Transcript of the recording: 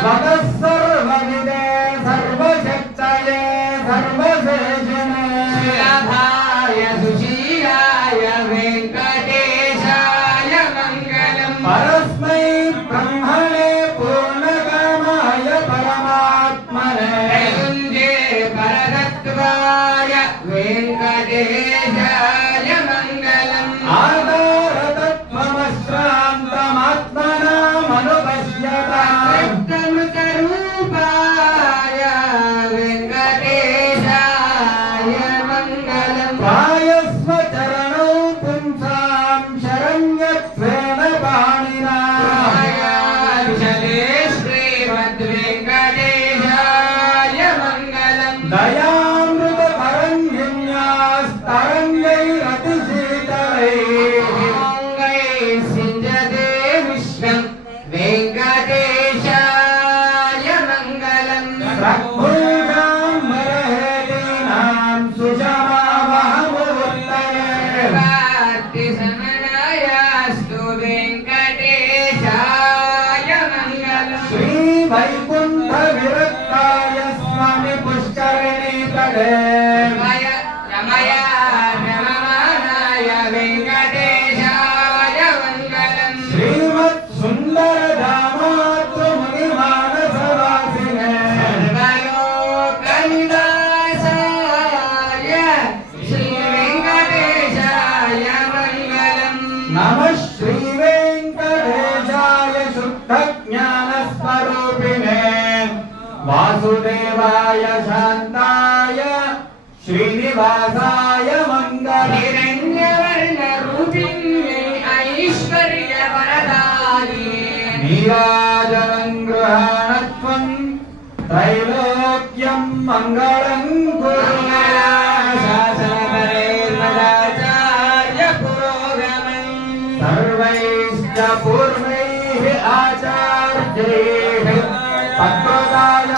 మంగళం స్వతः సర్వవిదే సర్వశక్తయే సర్వశేషినే సులభాయ సుశీలాయ వెంకటేశాయ మంగళం పరస్మై బ్రహ్మణే పూర్ణకామాయ పరమాత్మనే ప్రయుంజే వెంకటేశాయ శ్రీ వైకుంఠ విరక్తాయ స్వామి పుష్కరిణీ తడే. రమయ వాసుదేవాయ శాంతాయ శ్రీనివాసాయ మంగళ హిరణ్యవర్ణ రూపిణి ఐశ్వర్య వరదాయి నీరాజనం గృహాణత్వం త్రైలోక్యం మంగళం కురు పూర్వైః ఆచార్యైః తత్వదాయ